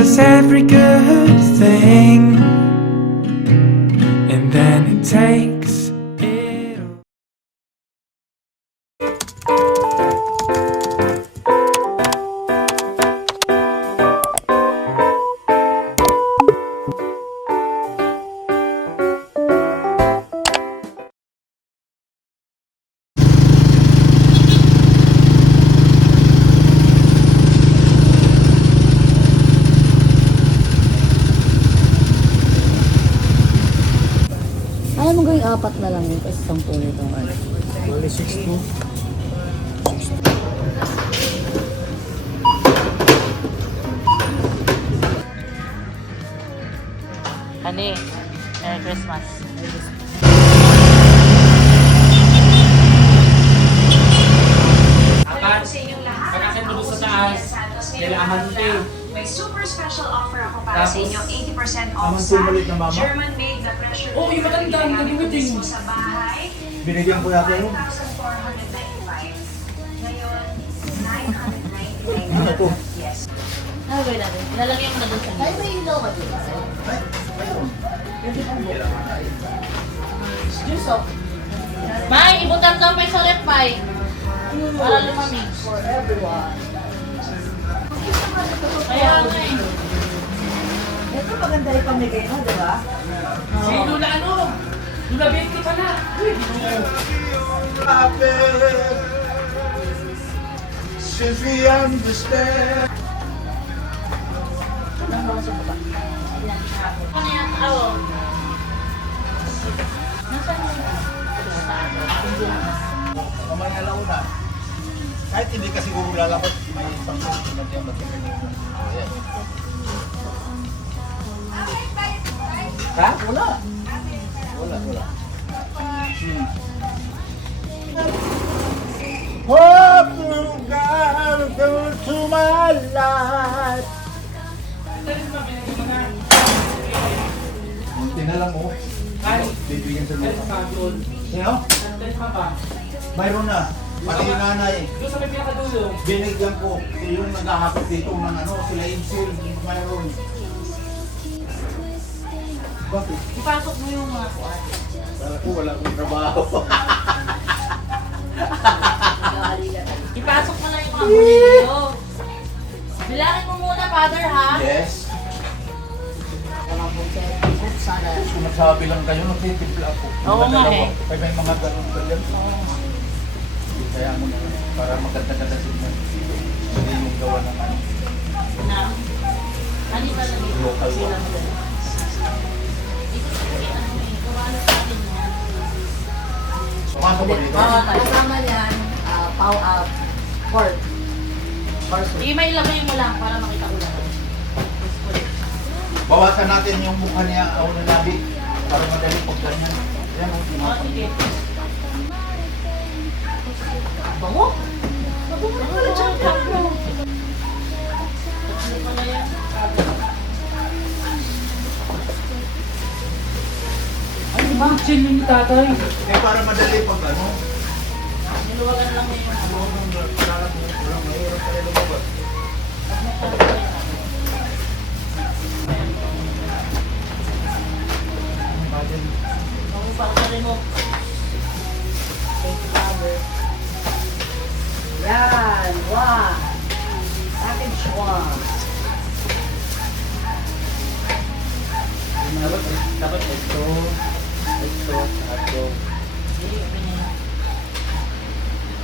us every good thing, and then it takes it all. Ayaw mo gawing apat na lang yun kasi 10 itong ano. Only 6'2". Honey, Merry Christmas. Apat, pagkasin mo doon sa taas, kailangan mo. May super special offer ako para sa inyo. 80% off Amang sa tumulit na mama? German made the pressure Oh, yung matanda, ang naging mismo sa bahay. Binigyan ko yata yun. 5,495. Ngayon, 999. Ano to? Yes. Ano ba natin? Lalagyan mo na doon sa Ay, may ilaw ka dito. May, ibutan daw pa sa left, May. Para lumamig. For everyone. Kaya nga eh. Ito maganda yung pamigay mo, di ba? Si Lula ano? Lula Betty pala. Uy, Since we understand. Ano yan? Ako. Mamaya lang una. Kahit hindi ka siguro lalabas, may isang susunod yung matibig. Ayan. Ha? Wala. Wala. Hope you God come to my life. Tinalang mo. Ay, Bibigyan sa dahil mga. sa doon. Sino? Dahil ka ba? Mayroon na. Pati yung nanay. Doon sa may pinakadulo. Binigyan ko yung naghahapit dito ng ano, sila Insil, mayroon. Bakit? Ipasok mo yung mga kuwan. Kala ko wala akong trabaho. Ipasok mo lang yung mga bulilyo. Bilangin mo muna, Father, ha? Yes. Sana. Sumasabi lang kayo, nagtitimpla ako. Oo nga eh. Kaya may mga ganun ka dyan. Kaya mo na para maganda-ganda sila. Hindi yung gawa ng ano. Na? Ano ba lang yung Local sila one. mo doon? Ito sa mga ano eh, gawain sa atin mo. Pumasok ko dito. Kasama niyan, pork. Sige, may ilagay mo lang para makita ko lang. Bawasan natin yung mukha niya, ako na nabi. Para madali pag ganyan. Yan ang Oh, tinapos. sige. Bango? Ano pala yan? Ay, di ba? Chin yung tatay. Eh, para madali pag ano. Niluwagan lang niya yung ano. Walang mahirap pa rin lumabas. Ako para sa rin mo. Yan, one. Package one. Dapat ito, at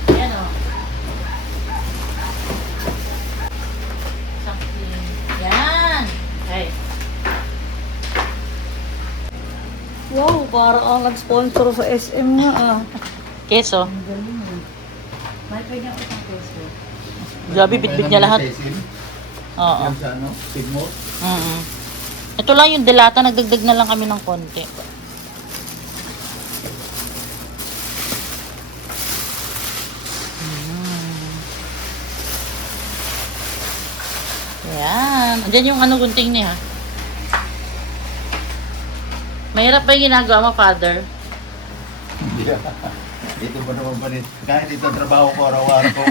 Ayan o. Something. Yan. Okay. Wow, parang ang nag-sponsor sa SM nga ah. Keso. Ang galing ah. May pwede ako ng peso. Grabe, bitbit niya lahat. Oo. Yan sa ano, Sigmore. Ito lang yung delata, nagdagdag na lang kami ng konti. Yan. Andiyan yung ano gunting niya. Mahirap ba yung ginagawa mo, Father? Dito ba naman pa rin? Kahit ito trabaho ko araw-araw ko.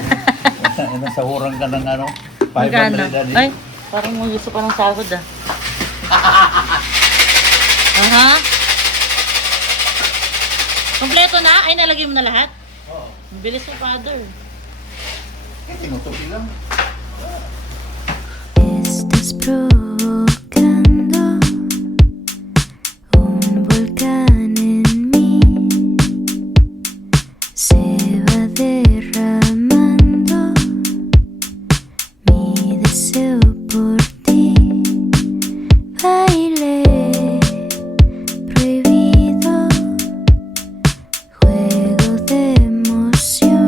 Nasahurang ka ng ano, 500 Magkano? a day. Ay, Parang mo gusto pa ng sahod ah. Aha. Kompleto na? Ay, nalagay mo na lahat? Oo. Ang bilis mo, Father. Tinutupi lang. Estás provocando un volcán en mí. Se va derramando mi deseo por ti. Baile prohibido, juego de emoción.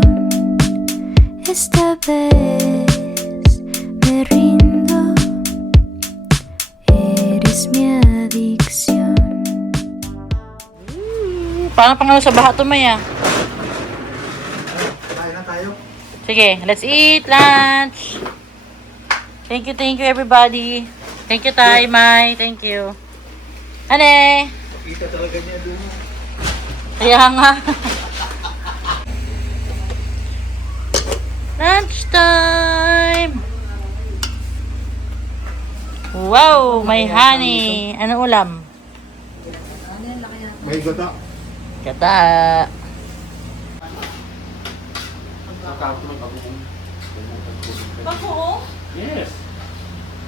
Esta vez me rindo, eres mi adicción. Paano pangalo sa baha to, Maya? Kain na tayo. Sige, let's eat lunch. Thank you everybody. Thank you, Tay, May. Thank you. Ane? Kita talaga niya doon. Kaya nga. Lunch time! Wow, may honey. Ano ulam? May gata. Kata. Bagoong? Yes.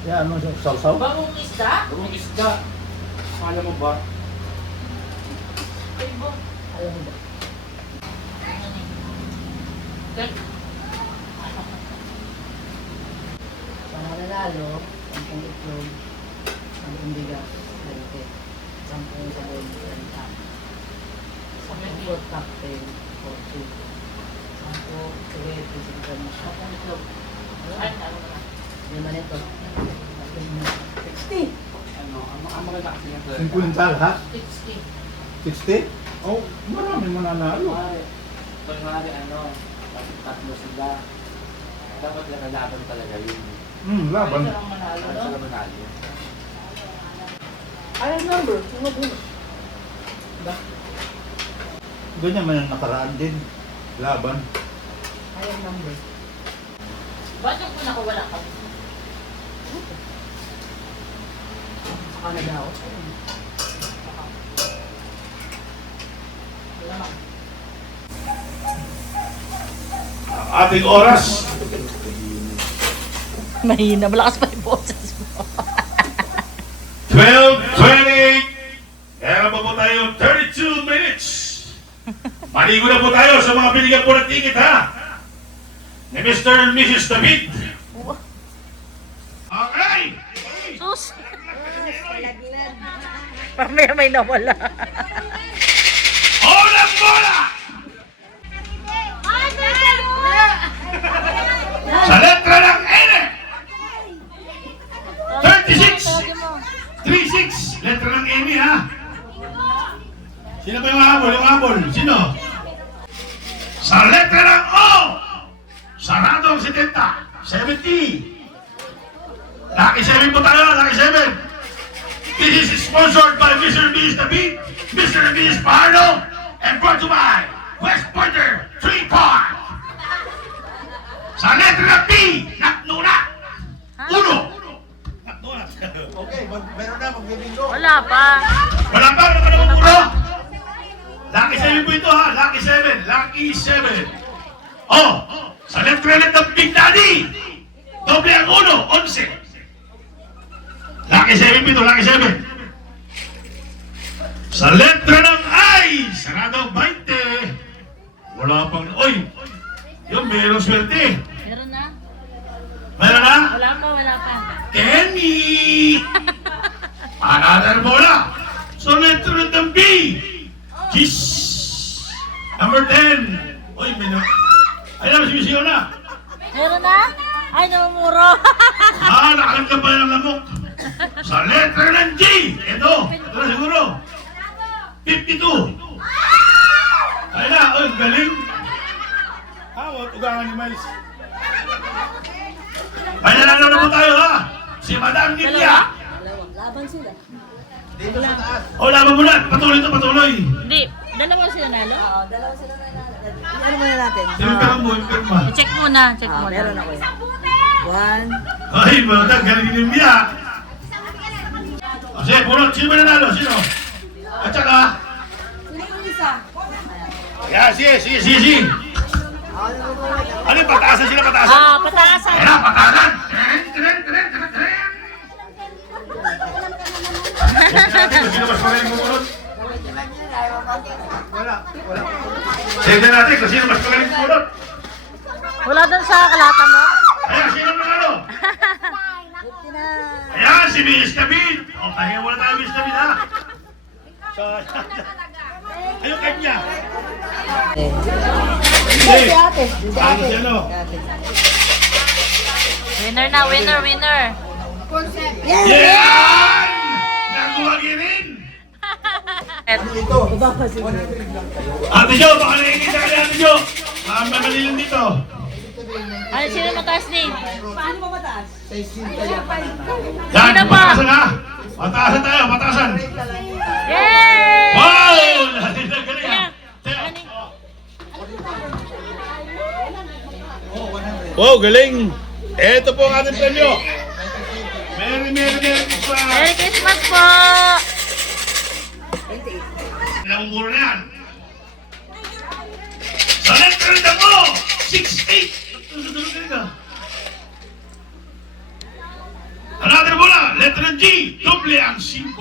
Yan, ano siya? Sausaw? Bagoong isda? Bagong isda. Alam mo ba? Para mananalo, 10 itlog, 10 bigas, 20, 10 sabon, 30, 10 food cocktail, 40, 10 spaghetti, 50, 10 itlog. Lima nito. 60! Ang maganda kasi yung 50 lahat? 60. 60? Oh, marami mananalo. Pag marami tatlo sila, dapat laban talaga yun. Laban. Ang manalo, Para no? sila manalo. Iron number, ano ba? Ganyan man ang nakaraan din. Laban. Iron number. Ba't yung pinakawala ka? Saka na daw. Ang ating oras. Mahina, malakas pa yung boses mo. 12:20. Kaya pa po tayo 32 minutes. Maligo na po tayo sa mga binigyan po ng ticket, ha? Ni Mr. and Mrs. David. Okay. Sus! Parang may nawala. Olang bola! Sa letra ng N. 36. 36. Letra ng N, ha? Sino ba yung habol? Yung habol? Sino? Sa letra ng O. Sarado ang 70. 70. Lucky 7 po tayo. Lucky 7. This is sponsored by Mr. and Mrs. David, Mr. and Mrs. Pahardo, and brought to by West Pointer Tree Park. Sa letra ng P, naknuna. Uno. Naknuna. Okay, meron na, magbibingo. Wala pa. Wala pa, wala pa naman uno. Lucky 7 po ito, ha? Lucky 7. Lucky 7. Oh, sa letra ng Big Daddy. Doble ang uno, 11. Lucky 7 po ito, Lucky 7. Sa letra ng I, sarado 20. Wala pang, oy, yun, mayroong swerte. Meron na? Meron na? Wala pa. Kenny! Another bola. So letra ng B. Kiss. Number 10. Oy, may na. Ay, naman, sumisigaw na. Meron na? Ay, namumuro. Nakalagyan pa ng lamok. Sa letra ng G. Ito na siguro. 52. Ay na, oy, galing. Ugangan ni Mais. May nanalo na po tayo, ha? Si Madam Nibia. Laban sila. Dito sa taas. O, laban mo na. Patuloy to, patuloy. Hindi. Dalawa sila nalo? Oo, dalawa sila na ano muna natin? Yung pirma mo, yung pirma. Check muna. Check muna. Meron ako yun. 1, Ay, malatag, galing din niya. O, sige, puro, sino ba nanalo? Sino? At saka, Sino yung isa? yan, sige. Ano yung pataasan sila, pataasan? Pataasan. Ayan, pataasan. Sino mas magaling kumunod? Sige natin kung sino mas magaling kumunod. Wala dun sa kalata mo? Ayan, sino nanalo? Ayan, si Miss David. O, pahinga wala tayo, Miss David, ha? So, ayun kanya. Si ate. Ano si ano? Winner na, winner. Yan! Nakuwagi rin! Ate Jo, baka naingin sa kanya, Ate Jo. Mamalilan dito. Ano, sino mataas ni? Paano ba mataas? Yan, Sino pa? pataasan ha. Pataasan tayo, pataasan. Yay! Wow! Galing ha. Ayan. Wow, galing. Ito po ang ating premyo. Merry Christmas. Merry Christmas po! Namumuro na yan. Sa letter na mo, 6-8. Another bola, letter G, doble ang 5.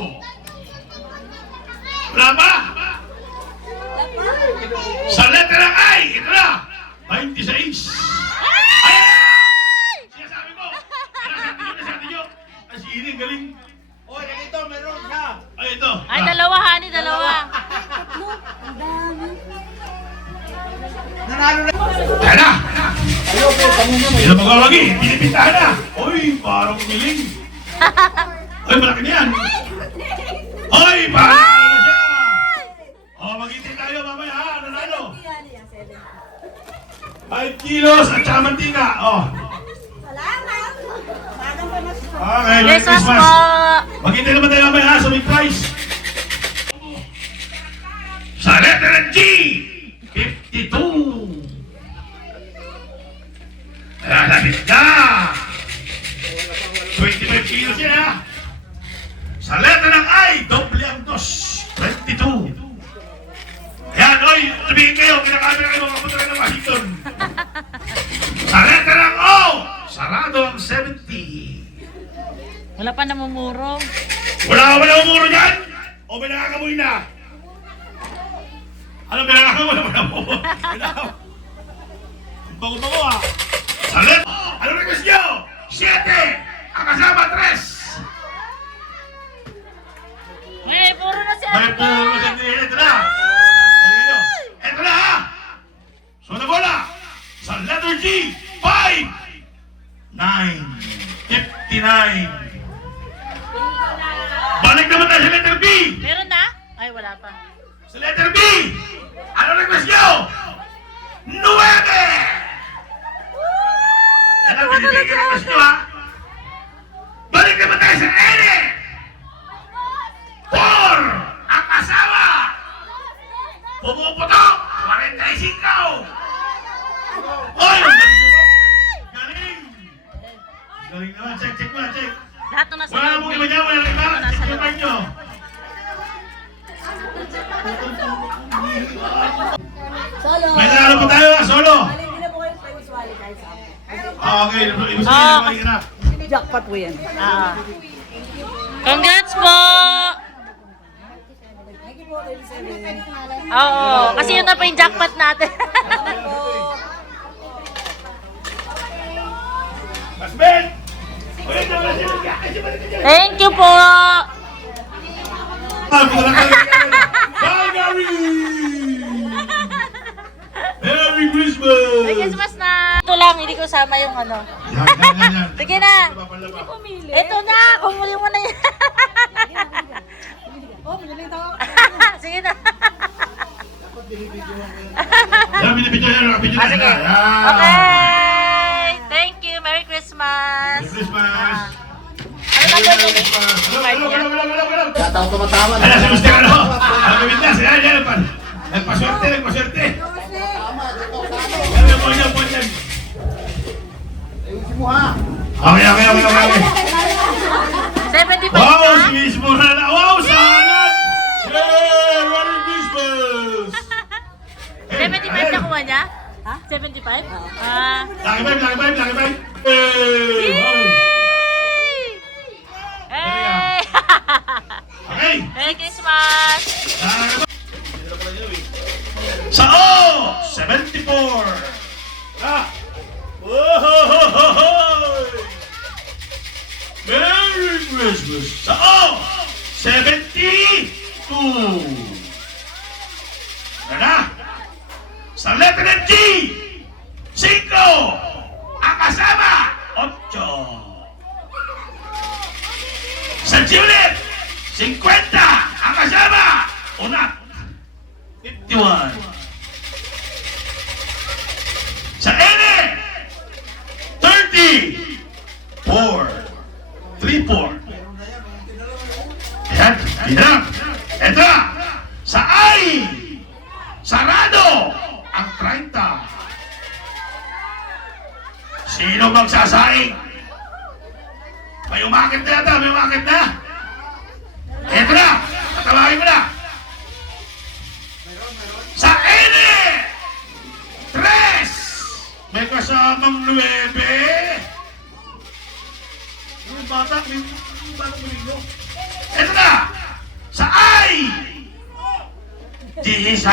Wala ba? Sa letter I, ito na, 26. Ayan na! Sinasabi ko, nasabi nyo. Ay, si Ining, galing. Oy, ito, meron siya. Ay, ito. Ay, dalawa, honey, dalawa. Ayan na! Sino magwawagi? Pinipintahan na! Uy, parang miling! Uy, malaki na yan! Uy, parang na siya! O, mag-intay tayo mamaya ha! Nanalo! 5 kilos at saka mantika! O! Okay, Merry Christmas Christmas! po! Mag-intay naman tayo mamaya ha sa may price! Sa letter G! 52! Lalapit na! 25 kilos yan ha! Sa letter ng I, doble ang 2, 22. Ayan, oy, sabihin kayo, kinakamera kayo mga kaputra ng Washington. Sa letter ng O, sarado ang 70. Wala pa namumuro. Wala ka ba na umuro dyan? O may nakakamoy na? Ano, may nakakamoy na? Bago-bago ah. Sa letter, ano request nyo? 7, ang kasama 3. May puro na si May Ate. puro sa diyan. Ito na. Ito na ha. So na bola. Sa letter G, 5, 9, 59. Balik naman tayo sa letter B. Meron na? Ay, wala pa. Sa letter B, ano request nyo? 9. Yan ang binibigyan request nyo ha. Balik naman tayo sa N. 4, ang asawa. Pumuputok, 45. Oy! Galing! Galing naman, check mo, check. Lahat na nasa Wala mong iba niya, wala iba. Nasa Check loob. nyo. Solo. May nanalo pa tayo, solo. Hindi na po kayo tayo swali guys. Okay, ibig sabihin na. Jackpot po yan. Congrats po! Thank you po, 37. Oo, kasi yun na pa yung jackpot natin. Salamat po. Masbel! Uy, Thank you po! Bye, Gary! Merry Christmas! Merry Christmas na! Ito lang, hindi ko sama yung ano. Yan. Sige na! Ito na! Kumuli mo na yan! Oh, pinili ito. Sige na! Yan, binibidyo yan. Binibidyo Sige. yan. Yan. Okay! Thank you! Merry Christmas! Merry Christmas! Ano na po yun? Tatang tumatama na. Ayan, si Mr. Ano? Ang gawin niya, yan. Nagpaswerte. Yan, yan. Ayusin mo ha. Okay. 75 Wow, na? si Miss Morala. Wow, salad! Yay! Merry Christmas! 75 na kuha niya? Ha? 75? Ah. Lucky five. Hey! Wow! Hey! Okay! Merry Christmas! Sa O! 74! Ah! Whoa! Merry Christmas! Sa O! 72! Na? Sa letra ng G! 5! Ang kasama! 8! Sa G ulit! 50! Ang kasama! Unat! 51! Sa N! 30! 4! 3-4! Ayan, hirap! Eto na! Sa I! Sarado! Ang 30! Sino magsasaing? May umakit na yata, may umakit na! Eto na! Tatawagin mo na! Sa N! 3! May kasamang 9! Yung bata, may batang brilyo. Eto na! Sa I! 16!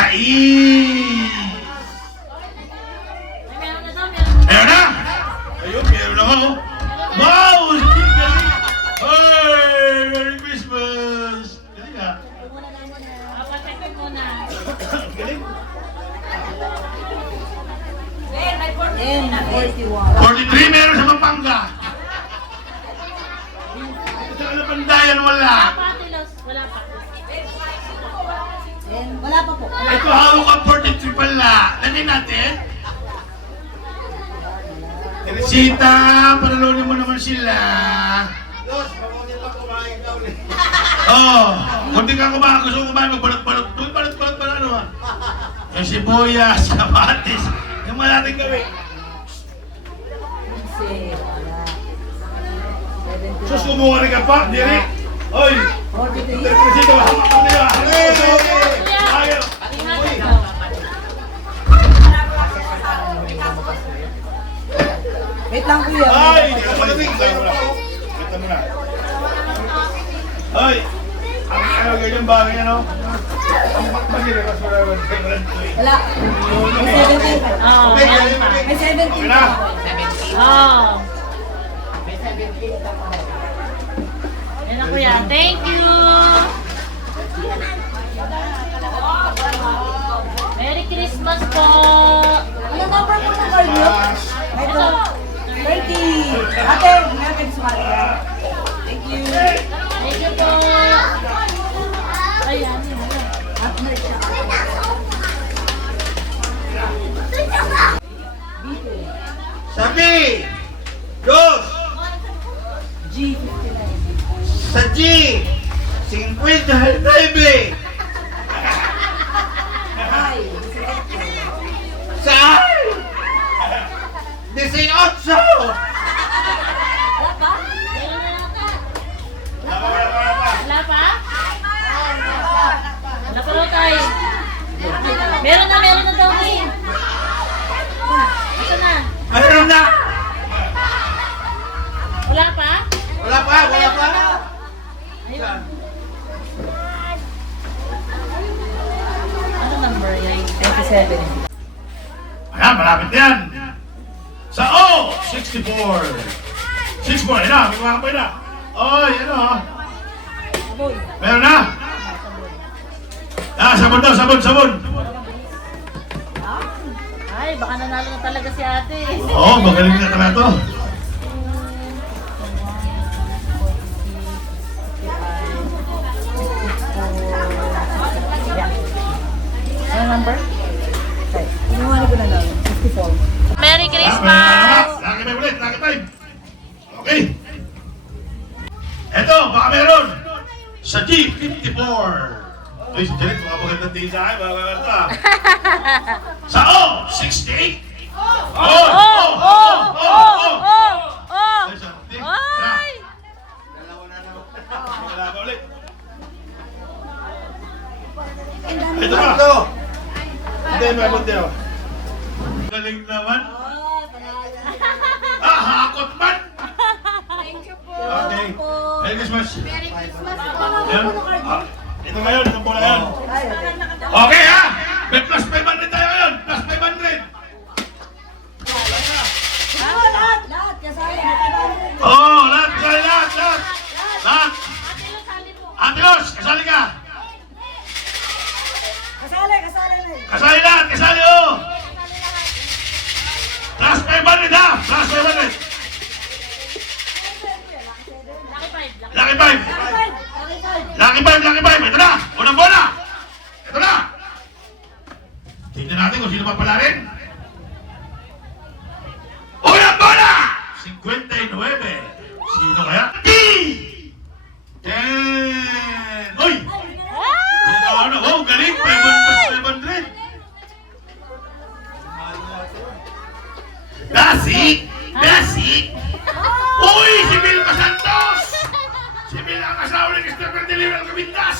Meron na! Ayun, meron ako. Wow! Galing! Hey! Merry Christmas! Galing ha? Galing! 43 meron sa Pampanga. Sa Alapandayan wala. Wala pa po. Ito hawak ang 43 pala. Lagyan natin. Teresita, panalunin mo naman sila. Los, mamunit lang kumain ka ulit. Oh, kung di ka kumain, gusto ko kumain, magbalot-balot. Balot-balot pa ano ha? Yung sibuyas, kamatis, yung mga natin gawin. Sus, kumuha rin ka pa, diri. Oy! Teresita, hamak mo nila. Ayaw! Wait lang kuya. Ay! Hindi ka malamig. Kita mo na. Ay! Ang ano, ganyan bagay ano? Ang bakbagin, mas maraming favorite ko eh. Wala. May 17. Oo, meron pa. May 17 Okay na? Oo. Yan na kuya. Thank you! Merry Christmas po! Ano number po ng card niyo? Ito. 30. Ate, meron sumali. Thank you. Thank you po! Ayan. Sabi! Dos! G59. Sa G! 59! Ay, Sa I! 18! Wala pa? Meron na yata. Wala pa? Wala pa daw tayo. Meron na daw eh. Ito na. Mayroon na! Wala pa? Wala pa! Ayun. Ano number yan? 27. Ayan, malapit yan. Sa O! 64. 64, ayun na, may mga kapoy na. Oy, ano ha? Meron na? Ah, sabon daw, sabon. Ay, baka nanalo na talaga si ate. Oo, magaling na talaga to. Ano number? Okay. Inuha ko na lang. 54. Merry Ah, Christmas! laki tayo ulit, laki time. Okay. Eto, baka meron. Sa G, 54. Uy, si Janet, mga magandang tingin sa akin, mga maganda. Sa O, 68. Oh! Oh! Ay, sa- Ito na. Tatlo. Hindi, may bunti oh. Galing naman. Ah, hakot man. Okay. Merry Christmas. Merry Christmas. Ito ngayon, itong bola yan. Okay ha? May plus 500 tayo ngayon. Plus 500. Lahat, kasali. Oh, lahat, kasali lahat. Lahat. Ate Los, kasali ka. Kasali. Kasali lahat, kasali oh. Plus 500 ha. Plus 500. Lucky 5. Lucky 5. Ito na. Unang bola. Ito na. Tingnan natin kung sino papala rin. Unang bola. 59. Sino kaya? 10. Uy! Ano? Oh, galing. 500. Dasi. Uy! Si Vilma Santos! Si Vilma ang asawa ni Christopher Deliver ng Kabindas!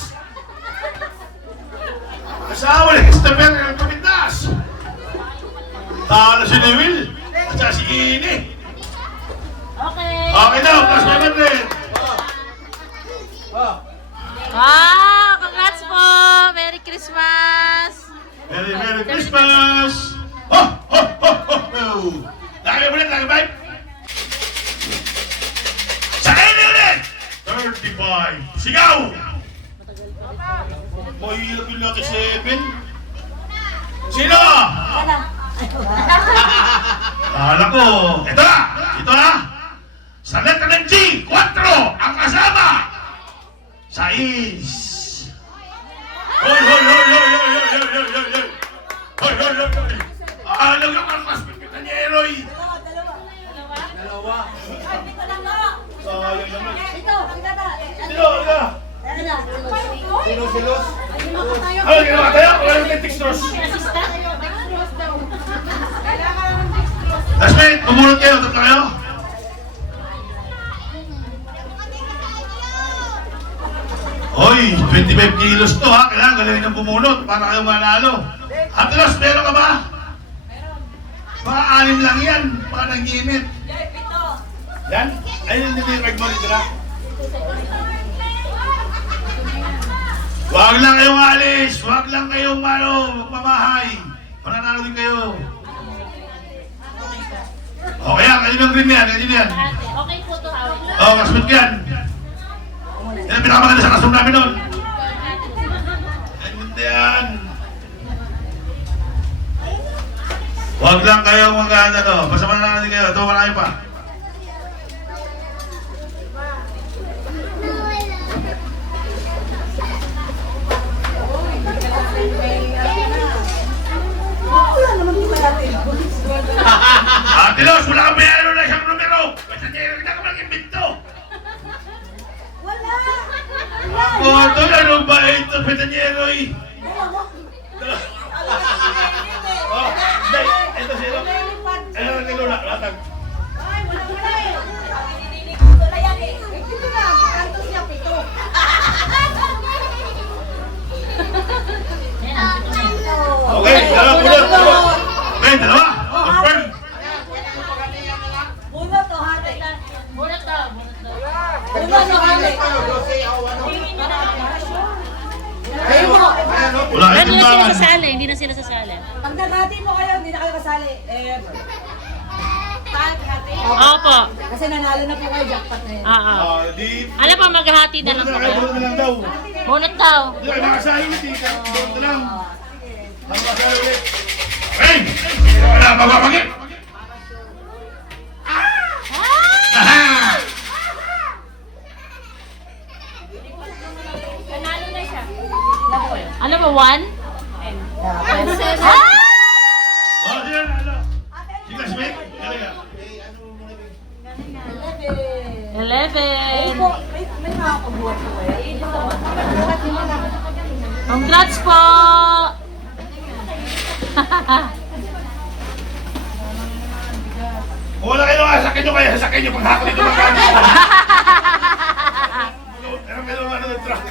Asawa ni Christopher ng Kabindas! Talo si Neville at saka si Ini. Okay daw, plus 500. Wow! Congrats po! Merry Christmas! Merry Christmas! Ho! Lagi ulit, lagi 5. Sa Ini ulit! 35. Sigaw! Mahirap yung lucky 7. Sino? Kala ko. Ito na. Sa letra ng G, 4 ang kasama. 6. Hoy. Alam yung karmas pagkita ni Eroy. Dalawa. Sayang naman. Ito. Silos. Ano ginawa tayo? Wala yung textures. Classmate, pumunod kayo. Tatlo kayo. Hoy, 25 kilos to ha. Kailangan galing ng pumunod para kayo manalo. Ate Los, meron ka ba? Mga 6 lang yan. Baka nag-iinit. Yan? Ayun, hindi yung rag mo dito na. Huwag lang kayong alis. Huwag lang kayong magmamahay. Mananalo din kayo. O kaya, kaninong green yan. Okay po to. O, kasmit ko yan. Yan ang pinakamaganda sa kasum namin nun. Yan. Huwag lang kayong mag-ano. Basta mananalo din kayo. Ito, marami pa. Ate Los, wala kang mayroon na isang numero. Basta niya ka mag-imbento. Wala. Ito, ano ba ito, Petanyero eh? Oh, hindi. Ito sino? Ano ang nilula? Latag. Okay, dalawa punot. Okay, dalawa. Confirm. Bunot o hati? Bunot daw. Bunot o hati? Wala Pero kayong hindi na sila timbangan. sasali. Hindi na sila sasali. Pag naghati mo kayo, hindi na kayo kasali. Opo. Kasi nanalo na po kayo, jackpot na yun. Oo. Di. Alam po, maghahati na lang po kayo. Bunot na lang daw. Bunot daw. Hindi kayo makasahin ito. Bunot na lang. Ang makasahin ulit. Hey! Wala pa babagit. Alam mo, 1? Oh, sino na? Si classmate? Galing ka. 11. May makakabuhat po kayo. Congrats po! Kung wala kayo sakay nyo kaya, sakay nyo paghakot dito magkano. Pero meron ano ng truck.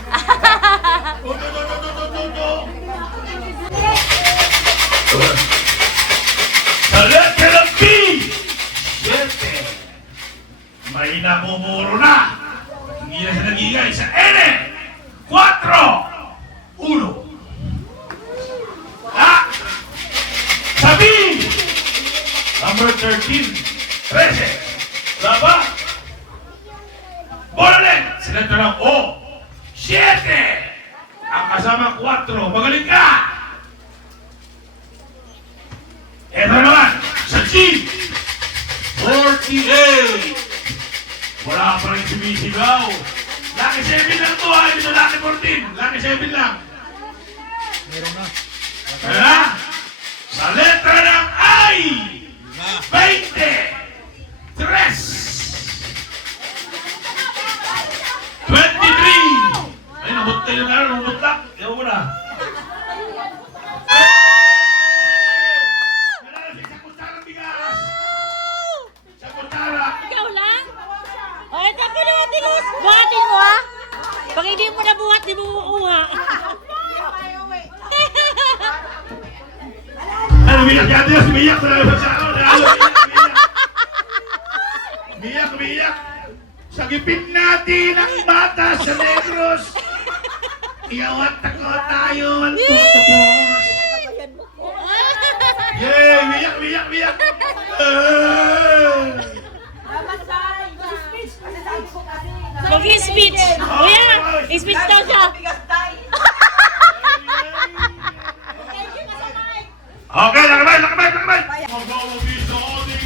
13. Laba. Bola ulit. Sa letra ng O. 7. Ang kasama 4. Magaling ka. Ito naman. Sa G. 48. Wala pa rin sumisigaw. Lucky 7 lang ito ha. Ito Lucky 14. Lucky 7 lang. Meron na. Kaya, sa letra ng I. 20. 3. 23. Ay, nabot tayo na. Nabot na. Ewan mo na. Sa kutsara bigas. Sa kutsara. Ikaw lang? O, ito ko naman, Tilos. Buhatin mo, ha? Pag hindi mo nabuhat, di mo kukuha. Ano, umiyak ka, Diyos? Umiyak ko na naman sa ako. Umiyak, umiyak. Sa gipit natin ang bata sa Negros. Iyawat ako tayo ang tutubos. Yay! Umiyak, umiyak, umiyak. Mag-speech. Kuya, speech daw siya. Okay, lakabay, lakabay, lakabay. Mag-awagi sa ating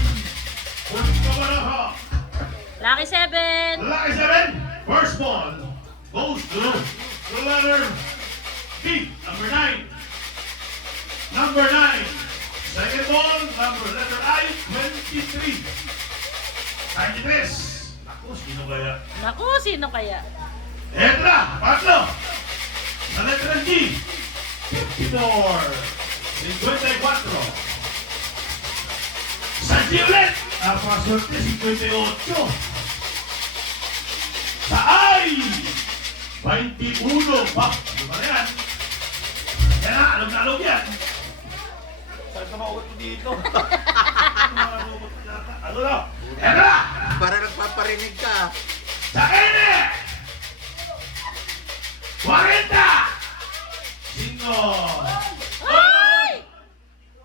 pagkabalaha. Lucky 7. Lucky 7, first ball goes to the letter B, number 9. Number 9. Second ball, letter I, 23. 93. Ako, sino kaya? Naku, sino kaya? Letra, patlo. Sa letra G, 54. 54. Sa G ulit, napaswerte 58. Sa I, 21. Pa, di ba yan? Yan na, alog yan. Saan ka maukot mo dito? Ano na? Yan na! Para nagpaparinig ka. Sa N, 40. Sino? Ay!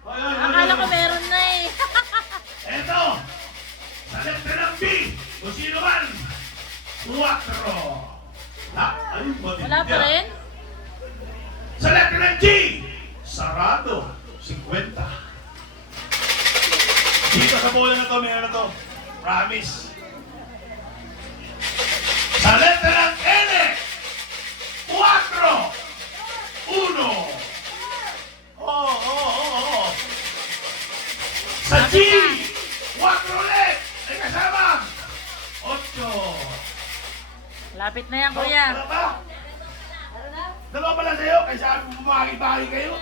Ay, ay, ay, Akala ko ay. meron na eh. Eto, sa letra ng B, kung sino man, 4. Ay, Wala pa rin? Sa letra ng G, sarado, 50. Dito sa bola na to, meron na to. Promise. Sa letra ng N, 4. 1. Oh. Sa G, 4 ulit. Ay kasama. 8. Lapit na yan, kuya. Ano ba? Dalawa pala sa'yo, kaysa bumagi-bagi kayo.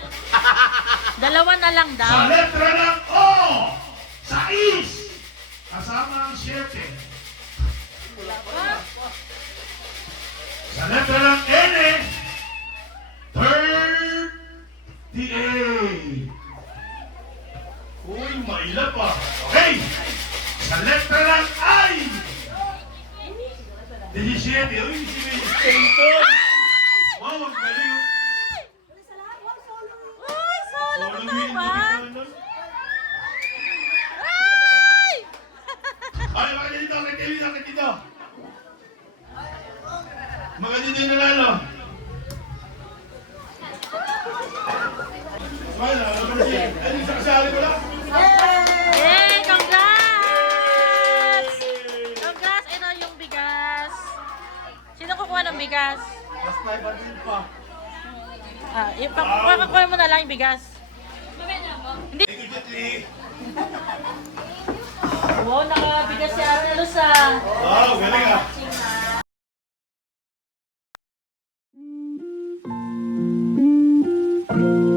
Dalawa na lang Sa daw. letra ng O, sa is, kasama ang 7. Sa letra ng N, 38. Uy, maila pa. Okay. Sa letra ng I, 17. Uy, si Stenton. Wow, ang galing. Ay, solo Solo ka win, ba? win. Ay! Ay, bakit dito? Bakit dito? Maganda din nanalo. Ay, ano sa kasali ko lang? Yay! Congrats! Congrats! Ito yung bigas. Sino kukuha ng bigas? Mas may batin pa. Ipakukuha mo na lang yung bigas. Hindi. Thank you, Jet Li. Wow, nakabigas si Ate Lusa. Wow, galing ah. Thank you.